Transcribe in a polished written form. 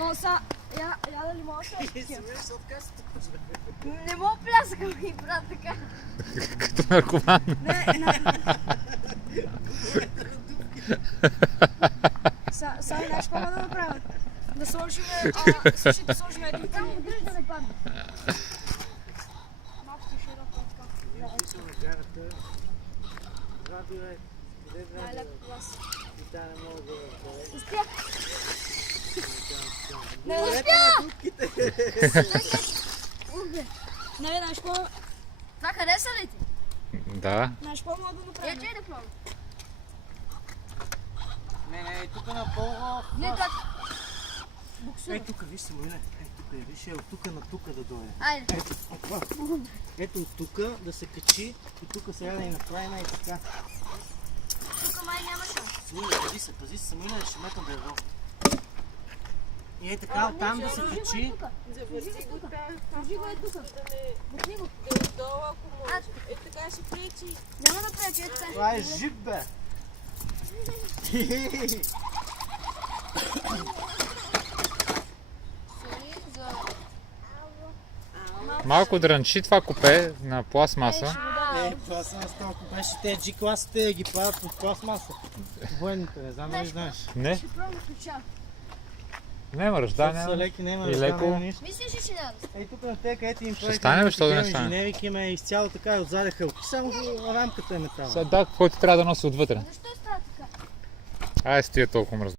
О, са, я дали мога да И си виж, отказ се тук. Не мога пляскам и брат така. Като наркоман. Сами знаеш какво да направя? Да сложим, слушай, да сложим един там, да не падне. Малко ще широко така. Ние писа на гарата. Радио е. Най-леко глас. И тя не мога да разбере. Успях! Не Лепо успя! на дупките. Нали, знаеш какво? Това хареса ли ти? Да. Знаеш какво мога да направим? Я да пробвам. Не, тук на пол. Не, как? Буксува. Тук, виж се, Марина. Тук е, виж, от тук на тук да дойде. Айде. Ето от тук да се качи и тук сега да ни направим и така. Тук май няма шанс. Смиля, пази се, Марина, ще метна да е долу. И така оттам да се качи. Завърти го там, Кажи го е тук. да не Бутни го. да отдолу, ако може. Така ще пречи. Няма да пречи, ето така. Това е жип, бе! Малко дрънчи това купе на пластмаса. Това са на столко. Беше те G-класите ги правят от пластмаса. Военните, не знам дали знаеш. Не, Ще пробвам ключа. няма Са ръждане. леки, няма И да леко. стане нищо. Мислиш ли ще няма? Ей тук на те, където им правиха стане, бе, що да не стане? инженерик им е изцяло така и отзаде хълки. Само рамката е метална. Сега да, който трябва да носи отвътре. Защо става така? Ай, с тия толкова мръзна.